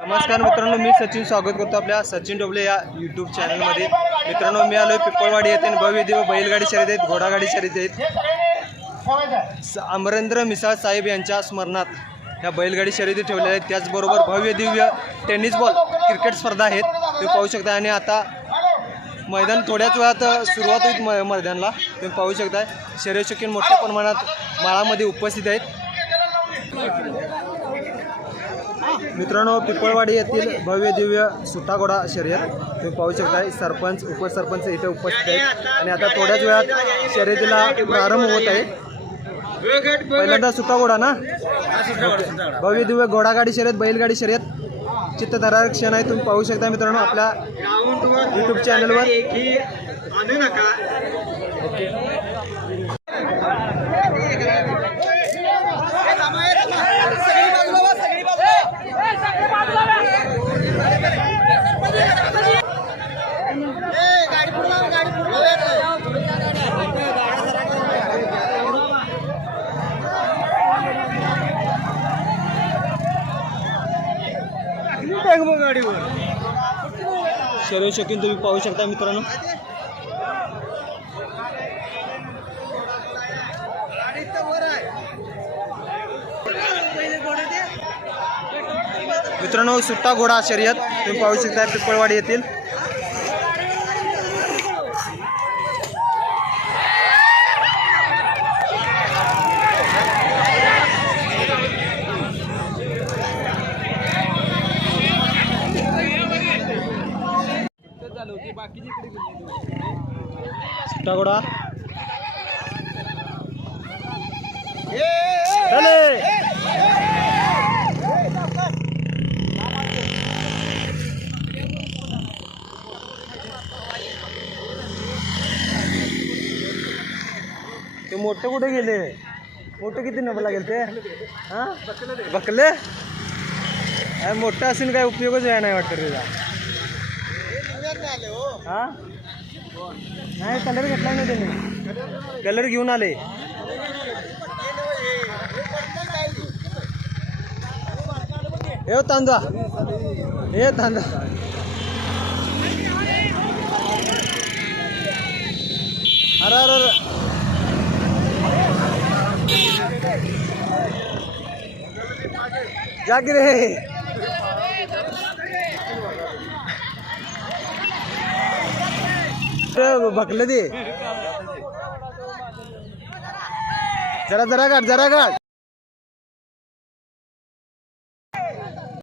नमस्कार मित्रांनो मी सचिन स्वागत करतो आपल्या सचिन डोबले या यूट्यूब चॅनलमध्ये मित्रांनो मी आलो पिपळवाडी येथे आणि बैलगाडी शर्यत आहेत घोडागाडी शर्यत आहेत. अमरेंद्र मिसाळ साहेब यांच्या स्मरणात या बैलगाडी शर्यती ठेवलेल्या आहेत. त्याचबरोबर भव्य दिव्य टेनिस बॉल क्रिकेट स्पर्धा आहेत. तुम्ही पाहू शकता आणि आता मैदान थोड्याच वेळात सुरुवात होईल म मैदानाला. तुम्ही पाहू शकता शर्यशकीन मोठ्या प्रमाणात माळामध्ये उपस्थित आहेत. मित्रांनो पिपळवाडी येथील भव्य दिव्य सुटागोडा शर्यत तुम्ही पाहू शकताय. सरपंच उपसरपंच इथे उपस्थित आहेत. आणि आता थोड्याच वेळात शर्यतीला प्रारंभ होत आहे. पहिल्यांदा सुटागोडा ना? ओके. भव्य दिव्य घोडागाडी शर्यत बैलगाडी शर्यत चित्तधारा क्षण आहे. तुम्ही पाहू शकता मित्रांनो आपल्या यूट्यूब चॅनलवर शर्यशकीन तुम्ही पाहू शकता मित्रांनो. मित्रांनो सुट्टा घोडा शर्यत तुम्ही पाहू शकता पिप्पळवाडी येथील. सुट्टा घोडा चले ते मोठे कुठे गेले मोठे किती नफा लागेल ते हा बकले अरे मोठं असून काय उपयोगच आहे नाही वाटतं तुझा हो. हा. नाही कलर घेतला नाही त्याने. कलर घेऊन आले. हे तांदा हे तांदा अरे अरे अरे. जागिरे की दे जरा जरा काढ जरा काढ